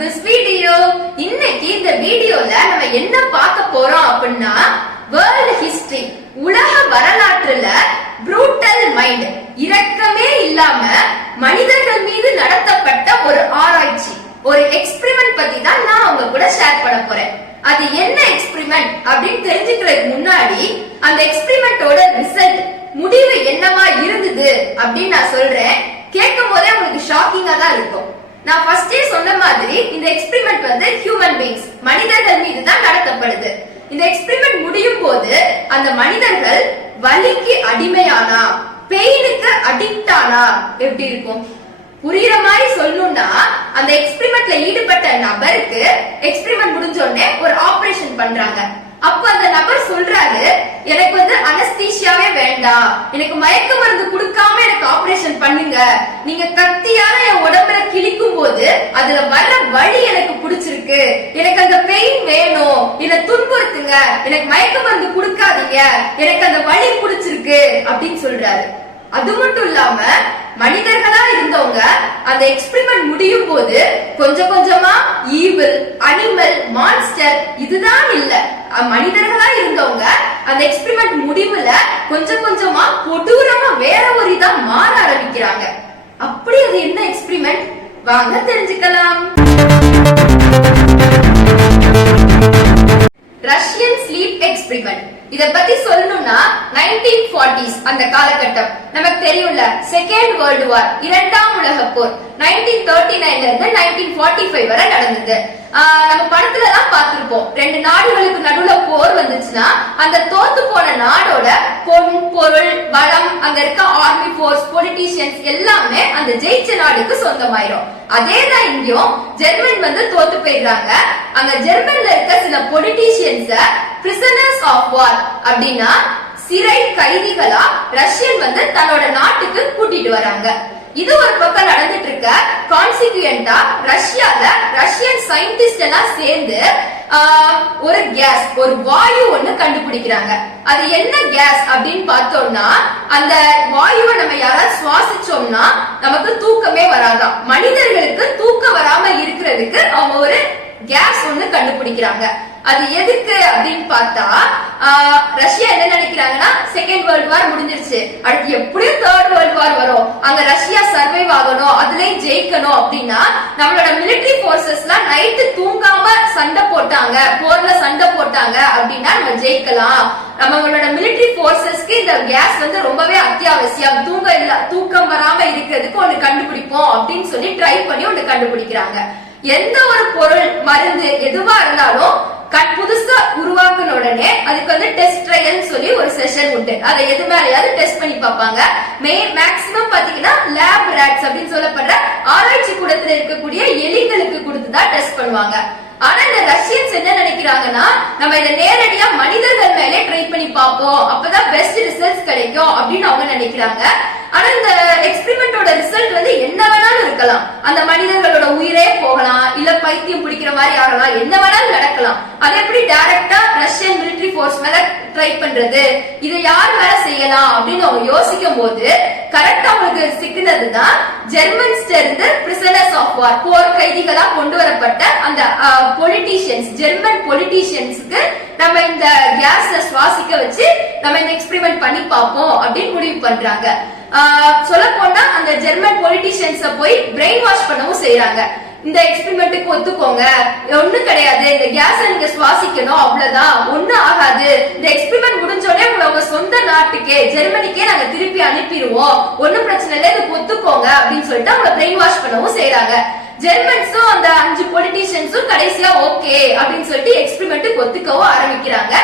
this video. இன்னைக்கு இந்த வீடியோல நம்ம என்ன பார்க்க போறோம் அப்படின்னா வேர்ல்ட் ஹிஸ்டரி உலக வரலாற்றுல ப்ரூட்டல் மைண்ட் இரக்கமே இல்லாம மனிதர்கள் மீது நடத்தப்பட்ட ஒரு ஆராய்ச்சி ஒரு எக்ஸ்பெரிமெண்ட் பத்தி தான் நான் உங்க கூட ஷேர் பண்ண போறேன். அது என்ன எக்ஸ்பெரிமெண்ட் அப்படின்னு தெரிஞ்சுக்கிறதுக்கு முன்னாடி அந்த எக்ஸ்பெரிமெண்டோட ரிசல்ட் முடிவு என்னவா இருந்தது அப்படின்னு நான் சொல்றேன். கேட்கும் போதே உங்களுக்கு ஷாக்கிங்கா தான் இருக்கும். நான் ஃபர்ஸ்டே சொன்ன மாதிரி இந்த எக்ஸ்பெரிமெண்ட் வந்து ஹியூமன் பீயிங்ஸ் மனிதர்கள் மீது தான் நடத்தப்படுது. இந்த எக்ஸ்பெரிமெண்ட் முடியும் போது அந்த மனிதர்கள் வலிக்கு அடிமையானா பெயினுக்கு அடிக்ட் ஆனா எப்படி இருக்கும்? புரியுற மாதிரி சொல்லணும்னா அந்த எக்ஸ்பெரிமெண்ட்ல ஈடுபட்ட நபருக்கு எக்ஸ்பெரிமெண்ட் முடிஞ்ச உடனே ஒரு ஆபரேஷன் பண்றாங்க. அப்ப அந்த நபர் சொல்றாரு, எனக்கு வந்து அனஸ்தீசியாவே வேண்டாம், எனக்கு மயக்க மருந்து கொடுக்காம எனக்கு ஆபரேஷன் பண்ணுங்க, நீங்க கத்தியால என் உடம்புல கிழிக்கும் போது அதுல வர்ற வலி எனக்கு பிடிச்சிருக்கு, எனக்கு அந்த பெயின் வேணும், என்ன துன்புறுத்துங்க, எனக்கு மயக்க மருந்து கொடுக்காதீங்க, எனக்கு அந்த வலி பிடிச்சிருக்கு அப்படின்னு சொல்றாரு. அது மட்டும் இல்லாம மனிதர்களா இருந்தவங்க அந்த எக்ஸ்பெரிமெண்ட் முடியும் போது கொஞ்சம் கொஞ்சமா ஈவில், அனிமல், மான்ஸ்டர் இதுதான் இல்ல, மனிதர்களா இருந்தவங்க அந்த எக்ஸ்பெரிமெண்ட் முடிவுல கொஞ்சம் கொஞ்சமா கொடூரமா வேற ஒரு இதா மாற ஆரம்பிக்கிறாங்க. அப்படி அது என்ன எக்ஸ்பெரிமெண்ட் வாங்க தெரிஞ்சுக்கலாம். Russian sleep experiment. இத பத்தி சொல்லணும்னா 1940s அந்த காலகட்டம் நமக்கு தெரியும்ல, செகண்ட் வேர்ல்டு வார், இரண்டாம் உலக போர் 1939ல இருந்து 1945 வரை நடந்தது. நம்ம படத்துல தான் பார்த்திருப்போம். ரெண்டு நாடுகளுக்கு நடுவுல போர் வந்துச்சுன்னா அந்த தோத்து போன நாடோட பொன், பொருள், பலம், அங்க இருக்க ஆர்மி போர்ஸ், பொலிட்டீஷியன்ஸ் எல்லாமே அந்த ஜெயிச்ச நாடுக்கு சொந்தமாயிரும். அதேதான் இங்கேயும் ஜெர்மன் வந்து தோத்து போயிடுறாங்க. அங்க ஜெர்மன்ல இருக்க சில பொலிட்டீஷியன்ஸ பிரிசனர்ஸ் ஆஃப் வார் அப்படின்னா சிறை கைதிகளா ரஷ்யன் வந்து தன்னோட நாட்டுக்கு கூட்டிட்டு வராங்க. இது ஒரு பக்கம் நடந்துட்டு இருக்க, கான்சிக்வெண்டா ரஷ்யால ரஷ்யன் சயின்டிஸ்ட் எல்லாம் சேர்ந்து ஒரு கேஸ், ஒரு வாயு ஒண்ணு கண்டுபிடிக்கிறாங்க. அது என்ன கேஸ் அப்படின்னு பார்த்தோம்னா, அந்த வாயுவை நம்ம யாராவது சுவாசிச்சோம்னா நமக்கு தூக்கமே வராதாம். மனிதர்களுக்கு தூக்கம் வராம இருக்கிறதுக்கு அவங்க ஒரு கேஸ் ஒண்ணு கண்டுபிடிக்கிறாங்க. அது எதுக்கு அப்படின்னு பார்த்தா, ரஷ்யா என்ன நினைக்கிறாங்கன்னா, செகண்ட் வேர்ல்டு வார் முடிஞ்சிருச்சு, அடுத்து எப்படியும் தேர்ட் வேர்ல்டு வார் வரும், அங்க ரஷ்யா சர்வைவ் ஆகணும், அதுலயும் ஜெயிக்கணும் அப்படின்னா நம்மளோட மிலிட்டரி போர்சஸ்லாம் நைட்டு தூங்காம சண்டை போட்டாங்க, போர்ல சண்டை போட்டாங்க அப்படின்னா நம்ம ஜெயிக்கலாம். நம்மளோட மிலிட்டரி போர்சஸ்க்கு இந்த கேஸ் வந்து ரொம்பவே அத்தியாவசியம், தூக்கம் வராம இருக்கிறதுக்கு ஒண்ணு கண்டுபிடிப்போம் அப்படின்னு சொல்லி ட்ரை பண்ணி ஒண்ணு கண்டுபிடிக்கிறாங்க. எந்த ஒரு பொருள், மருந்து எதுவா இருந்தாலும் புதுசா உருவாக்குன உடனே அதுக்கு வந்து டெஸ்ட் ட்ரையல் சொல்லி ஒரு செஷன் உண்டு. அதை எது மேலயாவது டெஸ்ட் பண்ணி பார்ப்பாங்க. மேக்ஸிமம் பாத்தீங்கன்னா லேப் ராட்ஸ் அப்படின்னு சொல்லப்படுற ஆராய்ச்சி கூடத்துல இருக்கக்கூடிய எலிகளுக்கு கொடுத்துதான் டெஸ்ட் பண்ணுவாங்க. ஆனா இந்த ரஷ்யன்ஸ் என்ன நினைக்கிறாங்கன்னா, நம்ம இதை நேரடியா மனிதர்கள் மேலே ட்ரை பண்ணி பார்ப்போம், அப்பதான் பெஸ்ட் ரிசல்ட்ஸ் கிடைக்கும் அப்படின்னு அவங்க நினைக்கிறாங்க. ஆனா இந்த எக்ஸ்பெரிமெண்டோட ரிசல்ட் வந்து என்ன வேணாலும் இருக்கலாம். அந்த மனிதர்களோட உயிரே போகலாம், இல்ல பைத்தியம் பிடிக்கிற மாதிரி ஆகலாம், என்ன வேணாலும் நடக்கலாம். அது எப்படி டைரக்டா ரஷ்யன் மிலிட்டரி போர்ஸ் மேல ட்ரை பண்றது, இதை யார் மேல செய்யலாம் அப்படின்னு அவங்க யோசிக்கும் போது கரெக்டா அவங்களுக்கு சிக்கினதுதான் ஜெர்மன்ஸ்ல இருந்து பிரிசனர்ஸ் ஆஃப் வார், போர் கைதிகளா கொண்டு வரப்பட்ட அந்த பொலிட்டீஷியன்ஸ், ஜெர்மன் பொலிட்டீஷியன்ஸ்க்கு நம்ம இந்த கேஸ சுவாசிக்க வச்சு நம்ம இந்த எக்ஸ்பெரிமெண்ட் பண்ணி பார்ப்போம் அப்படின்னு முடிவு பண்றாங்க. சொல்ல போனா அந்த ஜெர்மன் பொலிட்டீஷியன்ஸ போய் பிரெயின் வாஷ் பண்ணவும் செய்யறாங்க. இந்த எக்ஸ்பெரிமெண்ட்டுக்கு ஒத்துக்கோங்க, ஒண்ணு கிடையாது, இந்த கேஸ நீங்க சுவாசிக்கணும், அவ்வளவுதான், ஒண்ணு ஆகாது, இந்த எக்ஸ்பெரிமெண்ட் முடிஞ்சோடனே உங்க சொந்த நாட்டுக்கே ஜெர்மனிக்கே நாங்க திருப்பி அனுப்பிடுவோம், ஒன்னும் பிரச்சனை இல்லை, இதுக்கு ஒத்துக்கோங்க அப்படின்னு சொல்லிட்டு அவங்க பிரெயின் வாஷ் பண்ணவும் செய்யறாங்க. ஜெர்மன்ஸும் அந்த 5 பொலிட்டீஷியன்ஸும் கடைசியா ஓகே அப்படின்னு சொல்லிட்டு எக்ஸ்பெரிமெண்ட்டுக்கு ஒத்துக்கவும் ஆரம்பிக்கிறாங்க.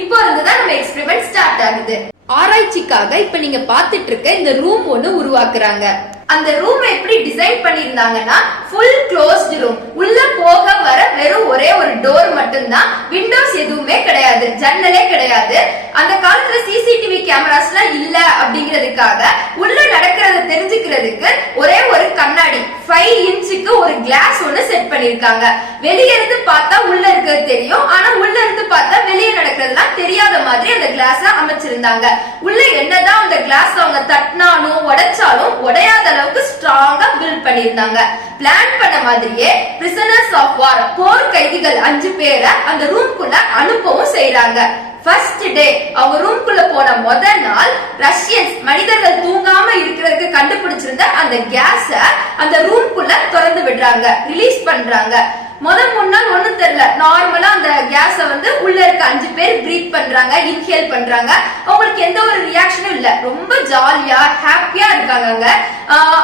இப்போ இருந்துதான் நம்ம எக்ஸ்பெரிமெண்ட் ஸ்டார்ட் ஆகுது. ஆராய்ச்சிக்காக இப்ப நீங்க பாத்துட்டு இருக்க இந்த ரூம் ஒண்ணு உருவாக்குறாங்க. அந்த ரூம் எப்படி டிசைன் பண்ணிருந்தாங்கன்னா, ஃபுல் க்ளோஸ்டு ரூம், உள்ள போக வர வெறும் ஒரே ஒரு டோர் மட்டும்தான், விண்டோஸ் எதுவுமே கிடையாது, ஜன்னலே கிடையாது. அந்த காலத்துல சிசிடிவி கேமராஸ்லாம் இல்ல அப்படிங்கிறதுக்காக உள்ள நடக்கிறத தெரிஞ்சுக்கிறதுக்கு ஒரே ஒரு கண்ணாடி 5 இன்ச்சுக்கு ஒரு கிளாஸ் ஒண்ணு செட் பண்ணி பண்ணிருக்காங்க. வெளியே இருந்து பார்த்தா உள்ள இருக்கிறது தெரியும், ஆனா உள்ள இருந்து பார்த்தா வெளியே நடக்கிறதுலாம் தெரியாத மாதிரி அந்த கிளாஸ அமைச்சிருந்தாங்க. உள்ள என்னதான் அந்த கிளாஸ் அவங்க தட்டினாலும் உடைச்சாலும் உடையாத அளவுக்கு ஸ்ட்ராங்கா பில்ட் பண்ணிருந்தாங்க. பிளான் பண்ண மாதிரியே பிரிசனர்ஸ் ஆஃப் வார், போர் கைதிகள் 5 பேரை அந்த ரூம்குள்ள அனுப்பவும் செய்யறாங்க. ஃபர்ஸ்ட் டே அவங்க ரூம்குள்ள போன முதல் நாள் ரஷ்யன்ஸ் மனிதர்கள் தூங்காம இருக்கிறதுக்கு கண்டுபிடிச்சிருந்த அந்த கேஸ அந்த ரூம்குள்ள திறந்து விடுறாங்க, ரிலீஸ் பண்றாங்க. முதல் 3 நாள் ஒண்ணும் தெரியல, நார்மலா அந்த கேஸ உள்ள இருக்க 5 பேர் பிரீத் பண்றாங்க, இன்ஹேல் பண்றாங்க. அவங்களுக்கு எந்த ஒரு ரியாக்ஷனும் இல்ல, ரொம்ப ஜாலியா ஹாப்பியா இருக்காங்க.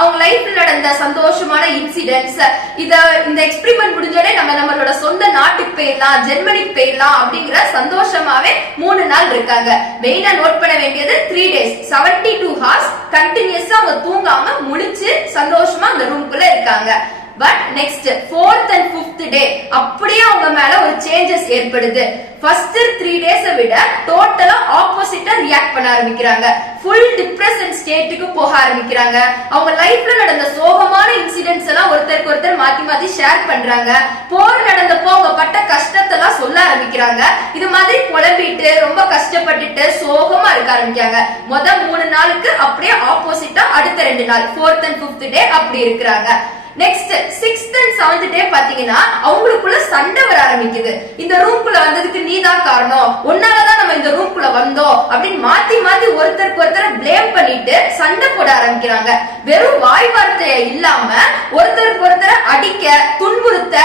அவங்க லைஃப்ல நடந்த சந்தோஷமான இன்சிடென்ட்ஸ், இந்த எக்ஸ்பெரிமெண்ட் முடிஞ்சோடனே நம்மளோட சொந்த நாட்டுக்கு போயிடலாம், ஜெர்மனிக்கு போயிடலாம் அப்படிங்கிற சந்தோஷமாவே 3 நாள் இருக்காங்க. மெயினா நோட் பண்ண வேண்டியது 3 days 72 hours கண்டினியூஸா அவங்க தூங்காம முழிச்சு சந்தோஷமா அந்த ரூம்குள்ள இருக்காங்க. But next 4th and 5th டே அப்படியே அவங்க மேல ஒரு சேஞ்சஸ் ஏற்படுது. ஃபர்ஸ்ட் 3 days விட டோட்டலா ஆப்போசிட்டா ரியாக்ட் பண்ண ஆரம்பிக்கிறாங்க. ஃபுல் டிப்ரெஷன் ஸ்டேட்டுக்கு போக ஆரம்பிக்கிறாங்க. அவங்க லைஃப்ல நடந்த சோகமான இன்சிடென்ட்ஸ் எல்லாம் ஒருத்தருக்கு ஒருத்தர் மாத்தி மாத்தி ஷேர் பண்றாங்க. போர் நடந்தப்போ அவங்க பட்ட கஷ்டத்தை எல்லாம் சொல்ல ஆரம்பிக்கிறாங்க. இது மாதிரி புலம்பிட்டு ரொம்ப கஷ்டப்பட்டுட்டு சோகமா இருக்க ஆரம்பிக்காங்க. முதல் 3 நாளுக்கு அப்படியே ஆப்போசிட்டா அடுத்த 2 நாள் 4th and 5th டே அப்படி இருக்கிறாங்க. நெக்ஸ்ட் 6th and 7th டே பாத்தீங்கன்னா அவங்களுக்குள்ள சண்டை வர ஆரம்பிக்குது. இந்த ரூம்குள்ள வந்ததுக்கு நீதான் காரணம், உன்னாலதான் நம்ம இந்த ரூம்குள்ள வந்தோம் அப்படின்னு மாத்தி மாத்தி ஒருத்தருக்கு ஒருத்தர் பிளேம் பண்ணிட்டு சண்டை போட ஆரம்பிக்கிறாங்க. வெறும் வாய் வார்த்தைய இல்லாம ஒருத்தருக்கு ஒருத்தர் அடிக்க, துன்புறுத்த,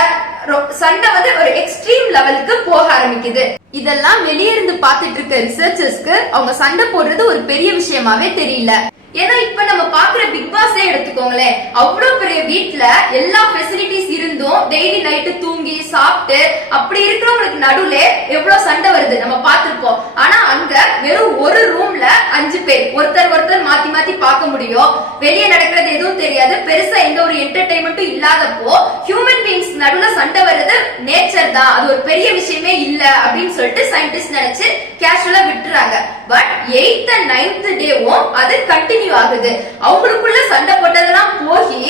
சண்டை ஒரு எக்ஸ்ட்ரீம் லெவலுக்கு போக ஆரம்பிக்குது. இதெல்லாம் வெளியே இருந்து பாத்துட்டு இருக்க ரிசர்ச்சர்ஸ்க்கு அவங்க சண்டை போடுறது ஒரு பெரிய விஷயமாவே தெரியல. ஏன்னா இப்ப நம்ம பாக்குற பிக் பாஸே எடுத்துக்கோங்களேன், அவ்வளவு பெரிய வீட்டுல எல்லா ஃபெசிலிட்டிஸ் இருந்தும் டெய்லி நைட்டு தூங்கி சாப்பிட்டு அப்படி இருக்கிறவங்களுக்கு நடுவுல எவ்வளவு சண்டை வருது நம்ம பாத்துருப்போம். ஆனா அங்க வெறும் ஒரு ரூம்ல 5 பேர் ஒருத்தர் மாத்தி மாத்தி பார்க்க முடியும். வெளியே நடக்கிறது எதுவும் தெரியாது, பெருசா எந்த ஒரு என்டர்டைன்மெண்ட்டும் இல்லாதப்போ ஹியூமன் பீயிங்ஸ் நடுவுல சண்டை வருது நேச்சர் தான், அது ஒரு பெரிய விஷயமே இல்ல அப்படின்னு சொல்லிட்டு சயின்டிஸ்ட் நினைச்சு கேஷுவலா விட்டுறாங்க. பட் 8th and 9th டேவும் அது கண்டினியூ ஆகுது. அவங்களுக்குள்ள சண்டை போட்டதெல்லாம் போகி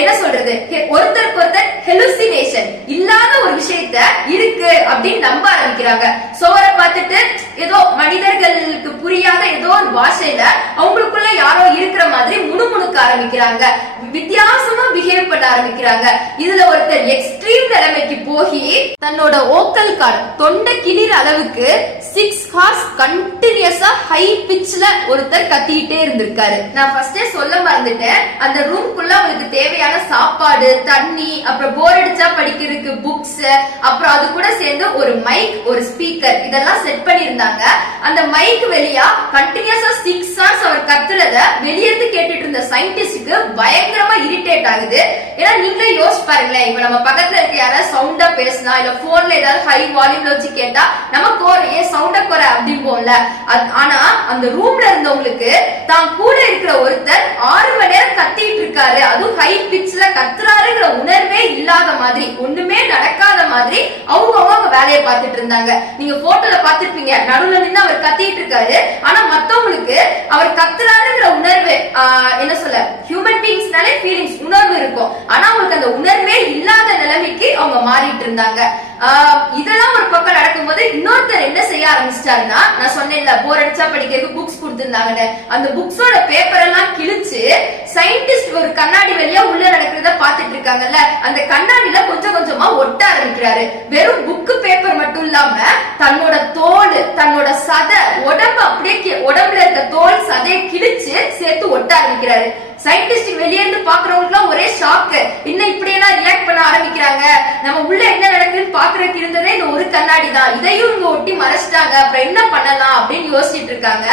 என்ன சொல்றது, ஒருத்தருக்கு ஒருத்தர் ஹெலுசினேஷன் இல்லாத ஒரு விஷயத்த இருக்கு அப்படின்னு நம்ப ஆரம்பிக்கிறாங்க. சோரை பார்த்துட்டு ஏதோ மனிதர்களுக்கு புரியாத ஏதோ ஒரு பாஷையில அவங்களுக்குள்ள யாரோ இருக்கிற மாதிரி முணுமுணுக்க ஆரம்பிக்கிறாங்க, வித்தியாசமா பிஹேவ் பண்ண ஆரம்பிக்கிறாங்க. இதுல ஒருத்தர் எக்ஸ்ட்ரீம் நிலைமைக்கு போகி தன்னோட ஓக்கல் கார்டு தொண்டை கிளிற அளவுக்கு 6 hours கண்டினியூஸா ஹை பிச்ல ஒருத்தர் கத்திக்கிட்டே இருந்திருக்காரு. நான் ஃபர்ஸ்டே சொல்ல மறந்துட்டேன், அந்த ரூம்குள்ள அவங்களுக்கு தேவையான சாப்பாடு, தண்ணி, அப்புறம் போர் அடிச்சா படிக்கிறதுக்கு புக்ஸ், அப்புறம் அது கூட சேர்ந்து ஒரு மைக், ஒரு ஸ்பீக்கர் இதெல்லாம் செட் பண்ணிருந்தாங்க. அந்த மைக் வெளியா கண்டினியூஸா 6 hours அவர் கத்துறத வெளியிருந்து கேட்டுட்டு இருந்த சயின்டிஸ்டுக்கு பயங்கரமா இரிட்டேட் ஆகுது. ஏன்னா நீங்களே யோசிச்சு பாருங்களேன், இப்ப நம்ம பக்கத்துல இருக்க யாராவது சவுண்டா பேசினா இல்ல போன்ல ஏதாவது ஹை வால்யூம்ல வச்சு கேட்டா நமக்கு ஏன் சவுண்ட குறை அப்படிம்போம்ல. ஆனா அந்த ரூம்ல இருந்தவங்களுக்கு தான் கூட இருக்கிற ஒருத்தர் 6 மணி நேரம் கத்திட்டு இருக்காரு, அதுவும் ஹை பிட்ச்ல கத்துறாருங்கிற உணர்வே இல்லாத மாதிரி, ஒண்ணுமே நடக்காத மாதிரி அவங்க வேலையை பார்த்துட்டு இருந்தாங்க. நீங்க போட்டோல பாத்துருப்பீங்க, நடுவுல நின்று அவர் கத்திட்டு இருக்காரு, ஆனா மத்தவங்களுக்கு அவர் கத்துறாருங்கிற உணர்வு என்ன சொல்ல, ஹியூமன் பீயிங்ஸ்னாலே ஃபீலிங்ஸ் உணர்வு இருக்கும், ஆனா அவங்களுக்கு அந்த உணர்வே இல்லாத நிலைமைக்கு அவங்க மாறிட்டு இருந்தாங்க. இதெல்லாம் ஒரு பக்கம் நடக்கும்போது இன்னொருத்தர் என்ன செய்ய ஆரம்பிச்சிட்டாருன்னா, நான் சொன்னேன்ல போர் அடிச்சா படிக்கிறதுக்கு புக்ஸ் கொடுத்திருந்தாங்கன்னு, அந்த புக்ஸோட பேப்பர் எல்லாம் கிழிச்சு சயின்டிஸ்ட் ஒரு கண்ணாடி வழியா உள்ள நடக்கிறத பாத்துட்டு இருக்காங்கல்ல, அந்த கண்ணாடியில கொஞ்சம் கொஞ்சமா ஒட்ட ஆரம்பிக்கிறாரு. வெறும் புக்கு பேப்பர் மட்டும் இல்லாம தன்னோட தோல், தன்னோட சதை, உடம்பு அப்படியே உடம்புல இருக்க தோல் சதையை கிழிச்சு சேர்த்து ஒட்ட ஆரம்பிக்கிறாரு. சயின்டிஸ்ட் வெளியே இருந்து பாக்குறவங்களுக்கு ஒரே ஷாக்கு, இன்னும் இப்படி எல்லாம் ரியாக்ட் பண்ண ஆரம்பிக்கிறாங்க, நம்ம உள்ள என்ன நடக்குதுன்னு பாக்குறதுக்கு இருந்ததே இந்த ஒரு கண்ணாடி தான், இதையும் இங்க ஒட்டி மறைச்சிட்டாங்க, அப்புறம் என்ன பண்ணலாம் அப்படின்னு யோசிச்சுட்டு இருக்காங்க.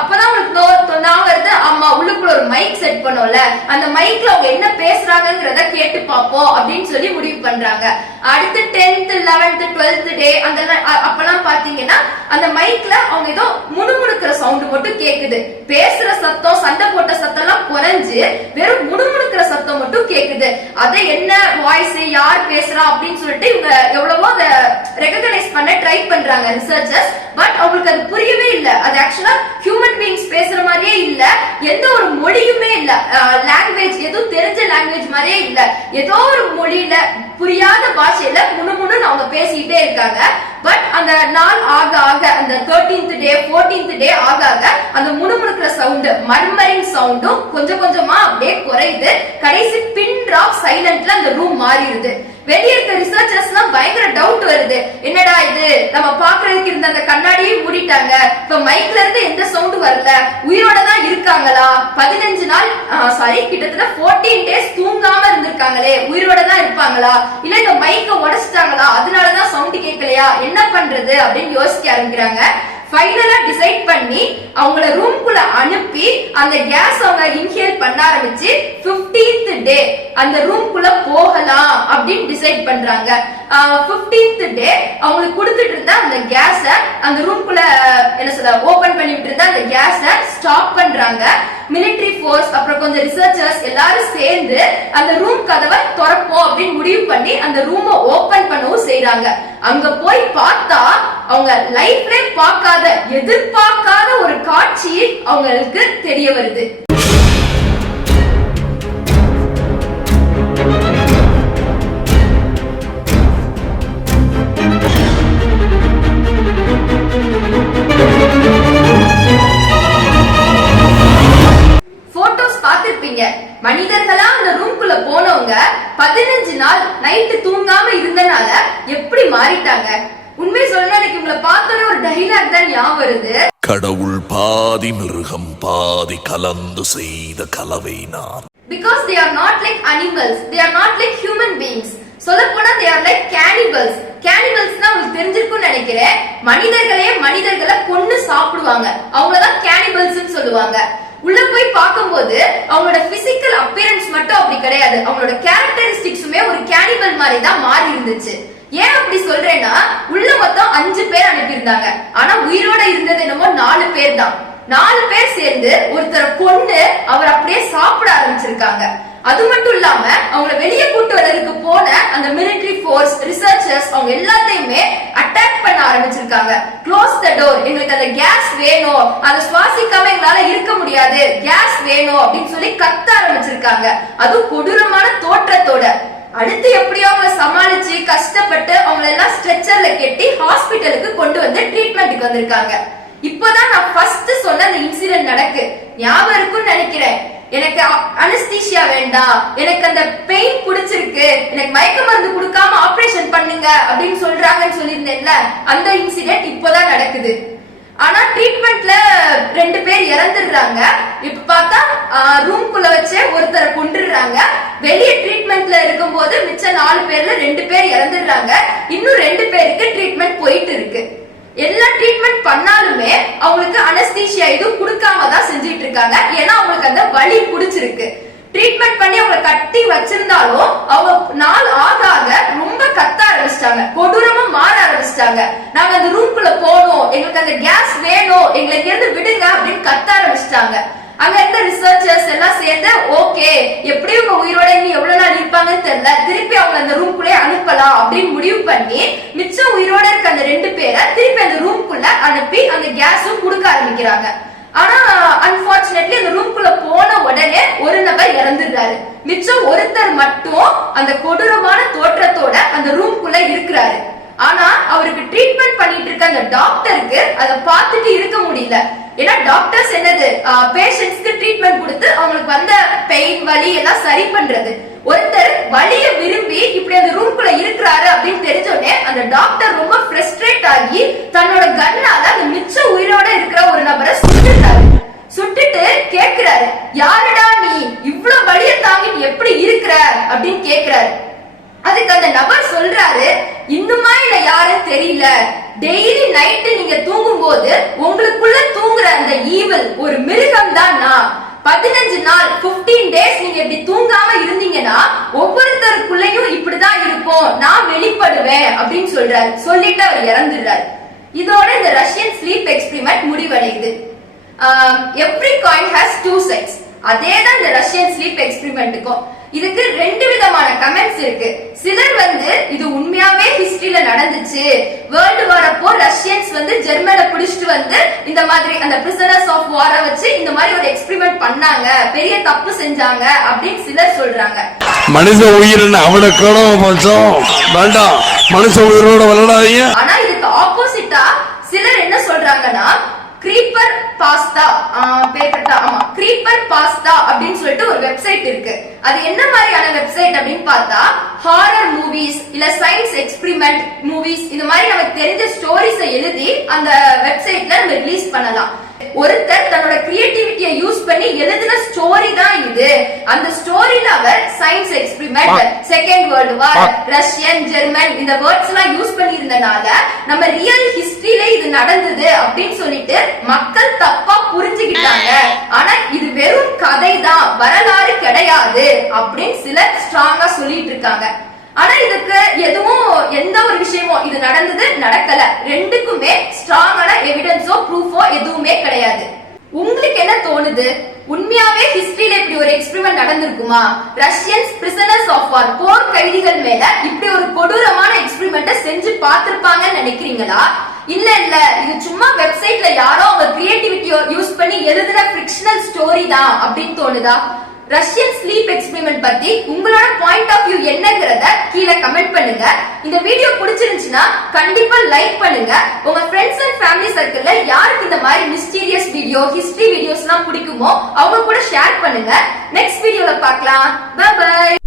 அப்பதான் உங்களுக்கு நான் வருது, ஆமா உள்ளுக்குள்ள ஒரு மைக் செட் பண்ணோம்ல, அந்த மைக்ல அவங்க என்ன பேசுறாங்கிறத கேட்டு பாப்போம் அப்படின்னு சொல்லி முடிவு பண்றாங்க. அடுத்து 10th 11th 12th டே அந்த அப்பெல்லாம் பாத்தீங்கன்னா அந்த மைக்ல அவங்க ஏதோ முணுமுணுக்கிற சவுண்ட் மட்டும் கேக்குது, பேசுற சத்தம், சண்டை போட்ட சத்தம் எல்லாம் குறைஞ்சு வெறும் முணுமுணுக்கிற சத்தம் மட்டும் கேக்குது. அதை என்ன வாய்ஸ் யார் பேசுறா அப்படின்னு சொல்லிட்டு இவங்க எவ்வளவோ அதை ரெகக்னைஸ் பண்ண ட்ரை பண்றாங்க ரிசர்ச்சர்ஸ். பட் அவங்களுக்கு அது புரியவே இல்லை. அது ஆக்சுவலா ஹியூமன் பீயிங்ஸ் பேசுற மாதிரியே இல்ல, எந்த ஒரு மொழியுமே இல்ல, லாங்குவேஜ் எதுவும் தெரிஞ்ச லாங்குவேஜ் மாதிரியே இல்ல, ஏதோ ஒரு மொழியில புரியாத பாஷையில முணுமுணுன்னு அவங்க பேசிட்டே இருக்காங்க. பட் அந்த நாள் ஆக ஆக அந்த 13th டே 14th டே ஆக ஆக அந்த முணுமுணுக்கிற சவுண்ட் மர்மரிங் சவுண்டும் கொஞ்சம் கொஞ்சமா அப்படியே குறையுது. கடைசி பின் டிராப் சைலண்ட்ல அந்த ரூம் மாறிடுது. வெளியே இருக்க ரிசர்ச்சர்ஸ்லாம் பயங்கர டவுட் வருது. என்னடா இது, நம்ம பாக்குறதுக்கு இருந்த அந்த கண்ணாடியே மூடிட்டாங்க, இப்ப மைக்ல இருந்து எந்த சவுண்ட் வரல, உயிரோட தான் இருக்காங்களா, 15 நாள் கிட்டத்தட்ட 14 டேஸ் தூங்காம இருந்திருக்காங்களே, உயிரோட தான் இருப்பாங்களா, இல்ல இந்த மைக்க உடைச்சிட்டாங்களா, அதனாலதான் சவுண்ட் கேட்கலையா, என்ன பண்றது அப்படின்னு யோசிக்க ஆரம்பிக்கிறாங்க. ஃபைனலா டிசைட் பண்ணி அவங்கள ரூம்குள்ள அனுப்பி அந்த கேஸ் அவங்க இன்ஹேல் பண்ண ஆரம்பிச்சு 15th டே அந்த ரூம்குள்ள போகலாம் அப்படின்னு டிசைட் பண்றாங்க. 15th டே அவங்களுக்கு கொடுத்துட்டு இருந்த அந்த கேஸ அந்த ரூம்குள்ள என்ன சொல்ல ஓபன் பண்ணிட்டு இருந்த அந்த கேஸ ஸ்டாப் பண்றாங்க. மிலிட்டரி ஃபோர்ஸ் அப்புறம் கொஞ்சம் ரிசர்ச்சர்ஸ் எல்லாரும் சேர்ந்து அந்த ரூம் கதவை திறப்போம் அப்படின்னு முடிவு பண்ணி அந்த ரூமை ஓபன் பண்ணவும் செய்யறாங்க. அங்க போய் பார்த்தா அவங்க லைஃப்ல பார்க்காத எதிர்பார்க்காத ஒரு காட்சி அவங்களுக்கு தெரிய வருது. மனிதர்களா அந்த ரூம்குள்ள போனவங்க 15 நாள் நைட்டு தூங்காம இருந்தனால எப்படி மாறிட்டாங்க? உண்மை சொல்லணும், எனக்கு உங்களை பார்த்தோன்னே ஒரு டைலாக் தான் ஞாபகம் வருது. கடவுள் பாதி மிருகம் பாதி கலந்து செய்த கலவை நான். Because they are not like animals, they are not like human beings. சொல்லப்போனா they are like cannibals. Cannibals-னா உங்களுக்கு தெரிஞ்சிருக்கும்னு நினைக்கிறேன். மனிதர்களை கொன்னு சாப்பிடுவாங்க, அவங்களதான் cannibals-னு சொல்லுவாங்க. உள்ள போய் பார்க்கும்போது அவங்களோட பிசிக்கல் அப்பியரன்ஸ் மட்டும் அப்படி கிடையாது, அவங்களோட கேரக்டரிஸ்டிக்ஸுமே ஒரு கேனிபல் மாதிரி தான் மாறி இருந்துச்சு. ஏன் அப்படி சொல்றேன்னா, உள்ள மொத்தம் 5 பேர் அனுப்பியிருந்தாங்க, ஆனா உயிரோட இருந்தது என்னமோ 4 பேர் தான். 4 பேர் சேர்ந்து ஒருத்தரை கொண்டு அவர் அப்படியே சாப்பிட ஆரம்பிச்சிருக்காங்க. அது மட்டும் இல்லாம அவங்கள வெளியே கூட்டு வரதுக்கு போன அந்த மிலிட்டரி ஃபோர்ஸ் ரிசர்ச்சர்ஸ் அவங்க எல்லாத்தையுமே அட்டாக் பண்ண ஆரம்பிச்சிருக்காங்க. க்ளோஸ் த டோர், எங்களுக்கு அந்த கேஸ் வேணும், அதை சுவாசிக்காம எங்களால இருக்க முடியாது, கேஸ் வேணும் அப்படின்னு சொல்லி கத்த ஆரம்பிச்சிருக்காங்க. அது கொடூரமான தோற்றத்தோட. அடுத்து எப்படியோ அவங்க சமாளிச்சு கஷ்டப்பட்டு அவங்கள எல்லாம் ஸ்ட்ரெச்சர்ல கட்டி ஹாஸ்பிட்டலுக்கு கொண்டு வந்து ட்ரீட்மெண்ட்டுக்கு வந்திருக்காங்க. இப்பதான் நான் ஃபர்ஸ்ட் சொன்ன அந்த இன்சிடென்ட் நடக்கு, ஞாபகம் இருக்குன்னு நினைக்கிறேன். எனக்கு அனஸ்தீசியா வேண்டாம், எனக்கு அந்த பெயின் பிடிச்சிருக்கு, எனக்கு மயக்க மருந்து கொடுக்காம ஆபரேஷன் பண்ணுங்க அப்படின்னு சொல்றாங்கன்னு சொல்லியிருந்தேன்ல, அந்த இன்சிடென்ட் இப்பதான் நடக்குது. ஆனா ட்ரீட்மெண்ட்ல 2 பேர் இறந்துடுறாங்க. இப்ப பார்த்தா ரூம்குள்ள வச்சு ஒருத்தரை கொண்டுடுறாங்க. வெளியே ட்ரீட்மெண்ட்ல இருக்கும் போது மிச்ச 4 பேர்ல 2 பேர் இறந்துடுறாங்க. இன்னும் 2 பேருக்கு ட்ரீட்மெண்ட் போயிட்டு இருக்கு. எல்லா ட்ரீட்மெண்ட் பண்ணாலுமே அவங்களுக்கு அனஸ்தீசியா எதுவும் கொடுக்காம தான் செஞ்சுட்டு இருக்காங்க. ஏன்னா அவங்களுக்கு அந்த வலி பிடிச்சிருக்கு. ட்ரீட்மெண்ட் பண்ணி அவங்க கட்டி வச்சிருந்தாலும் அவங்க நாள் ஆக ஆக ரொம்ப கத்த ஆரம்பிச்சிட்டாங்க, கொடூரமா மாற ஆரம்பிச்சிட்டாங்க. நாங்க அந்த ரூம்குள்ள போனோம், எங்களுக்கு அந்த கேஸ் வேணும், எங்களுக்கு இருந்து விடுங்க அப்படின்னு கத்த ஆரம்பிச்சிட்டாங்க. அங்க இருந்த ரிசர்ச்சர்ஸ் எல்லாம் சேர்ந்து ஓகே, எப்படி உங்க உயிரோட இன்னும் எவ்வளவு நாள் இருப்பாங்கன்னு தெரியல, திருப்பி அவங்க அந்த ரூம்குள்ளே அனுப்பலாம் அப்படின்னு முடிவு பண்ணி மிச்சம் உயிரோட இருக்க அந்த 2 பேரை திருப்பி அந்த ரூம்குள்ள அனுப்பி அந்த கேஸும் கொடுக்க ஆரம்பிக்கிறாங்க. ஆனா அன்பார்ச்சுனேட்லி அந்த ரூம்குள்ள போன உடனே ஒரு நபர் இறந்துடுறாரு. மிச்சம் ஒருத்தர் மட்டும் அந்த கொடூரமான தோற்றத்தோட அந்த ரூம்குள்ள இருக்கிறாரு. ஆனா அவருக்கு ட்ரீட்மெண்ட் பண்ணிட்டு இருக்க அந்த டாக்டருக்கு அதை பார்த்துட்டு இருக்க முடியல. ஏன்னா டாக்டர்ஸ் என்னது, பேஷண்ட்ஸ்க்கு ட்ரீட்மெண்ட் கொடுத்து அவங்களுக்கு வந்த பெயின் வலி எல்லாம் சரி பண்றது. ஒருத்தர் வலிய விரும்பி இப்படி அந்த ரூம்குள்ள இருக்கிறாரு அப்படின்னு தெரிஞ்சோடனே அந்த டாக்டர் ரொம்ப ஃப்ரஸ்ட்ரேட் ஆகி தன்னோட கண்ணால அந்த மிச்ச உயிரோட இருக்கிற ஒரு நபரை சுட்டுட்டாரு. சுட்டுட்டு கேக்குறாரு, யாருடா நீ, இவ்வளவு வலிய தாங்கிட்டு எப்படி இருக்கிற அப்படின்னு கேக்குறாரு. அதுக்கு அந்த நபர் சொல்றாரு, இன்னுமா இல்ல யாரும் தெரியல, டெய்லி நைட்டு நீங்க தூங்கும் போது உங்களுக்குள்ள தூங்குற அந்த ஈவில் ஒரு மிருகம் தான் நான். 15 நாள் 15 டேஸ் நீங்க இப்படி தூங்காம இருந்தீங்கன்னா ஒவ்வொருத்தருக்குள்ளயும் இப்படிதான் இருக்கும், நான் வெளிப்படுவேன் அப்படின்னு சொல்றாரு. சொல்லிட்டு அவர் இறந்துடுறாரு. இதோட இந்த ரஷ்யன் ஸ்லீப் எக்ஸ்பெரிமெண்ட் முடிவடையுது. Every coin has 2 sides. அதேதான் இந்த ரஷ்யன் ஸ்லீப் எக்ஸ்பெரிமெண்ட்டுக்கும். இதுக்கு ரெண்டு விதமான கமெண்ட்ஸ் இருக்கு. சிலர் வந்து இது உண்மையாவே ஹிஸ்டரியில நடந்துச்சு, வேர்ல்டு வார் அப்போ ரஷ்யன்ஸ் வந்து ஜெர்மனை பிடிச்சிட்டு வந்து இந்த மாதிரி அந்த பிரிசனர்ஸ் ஆஃப் வார வச்சு இந்த மாதிரி ஒரு எக்ஸ்பெரிமெண்ட் பண்ணாங்க, பெரிய தப்பு செஞ்சாங்க அப்படின்னு சிலர் சொல்றாங்க. மனித உயிர் அவனை வேண்டாம், மனுஷ உயிரோட விளையாடாதீங்க. ஆனா இதுக்கு ஆப்போசிட்டா சிலர் என்ன சொல்றாங்கன்னா, கிரீப்பர் பாஸ்தா கிரீப்பர் பாஸ்தா அப்படின்னு சொல்லிட்டு ஒரு வெப்சைட் இருக்கு. அது என்ன மாதிரியான வெப்சைட் அப்படின்னு பார்த்தா, ஹாரர் மூவிஸ் இல்ல சயின்ஸ் எக்ஸ்பெரிமெண்ட் மூவிஸ் இந்த மாதிரி நமக்கு தெரிஞ்ச ஸ்டோரிஸை எழுதி அந்த வெப்சைட்ல நம்ம ரிலீஸ் பண்ணலாம். ஒருத்தர் தன்னோட கிரியேட்டிவிட்டியை யூஸ் பண்ணி எழுதின ஸ்டோரி தான் இது. அந்த ஸ்டோரியில அவர் science experiment, second world war, Russian, German இந்த வேர்ட்ஸ் எல்லாம் யூஸ் பண்ணி இருந்தனால நம்ம ரியல் ஹிஸ்டரியில இது நடந்தது அப்படின்னு சொல்லிட்டு மக்கள் தப்பா புரிஞ்சுக்கிட்டாங்க. ஆனா இது வெறும் கதை தான், வரலாறு கிடையாது அப்படின்னு சிலர் ஸ்ட்ராங்கா சொல்லிட்டு இருக்காங்க. ஆனா இதுக்கு எதுவும் எந்த ஒரு விஷயமும் இது நடந்தது நடக்கல, ரெண்டுக்குமே ஸ்ட்ராங்கான எவிடன்ஸோ ப்ரூஃபோ எதுவுமே கிடையாது. உங்களுக்கு என்ன தோணுது? உண்மையாவே ஹிஸ்டரியில இப்படி ஒரு எக்ஸ்பெரிமெண்ட் நடந்திருக்குமா? ரஷ்யன்ஸ் பிரிசனர்ஸ் ஆஃப் வார், போர் கைதிகள் மேல இப்படி ஒரு கொடூரமான எக்ஸ்பெரிமெண்ட்டை செஞ்சு பார்த்திருப்பாங்கன்னு நினைக்கிறீங்களா? இல்ல இது சும்மா வெப்சைட்ல யாரோ அவங்க கிரியேட்டிவிட்டியை யூஸ் பண்ணி எழுதின ஃபிக்ஷனல் ஸ்டோரி தான் அப்படின்னு தோணுதா? ரஷ்யன் ஸ்லீப் எக்ஸ்பெரிமெண்ட் பத்தி உங்களோட பாயிண்ட் ஆஃப் வியூ என்னங்கறத கீழே கமெண்ட் பண்ணுங்க. இந்த வீடியோ பிடிச்சிருந்துச்சுன்னா கண்டிப்பா லைக் பண்ணுங்க. உங்க ஃப்ரெண்ட்ஸ் அண்ட் ஃபேமிலி சர்க்கிள்ல யாருக்கு இந்த மாதிரி மிஸ்டீரியஸ் வீடியோ, ஹிஸ்டரி வீடியோஸ்லாம் பிடிக்குமோ அவங்க கூட ஷேர் பண்ணுங்க. நெக்ஸ்ட் வீடியோல பார்க்கலாம். Bye by.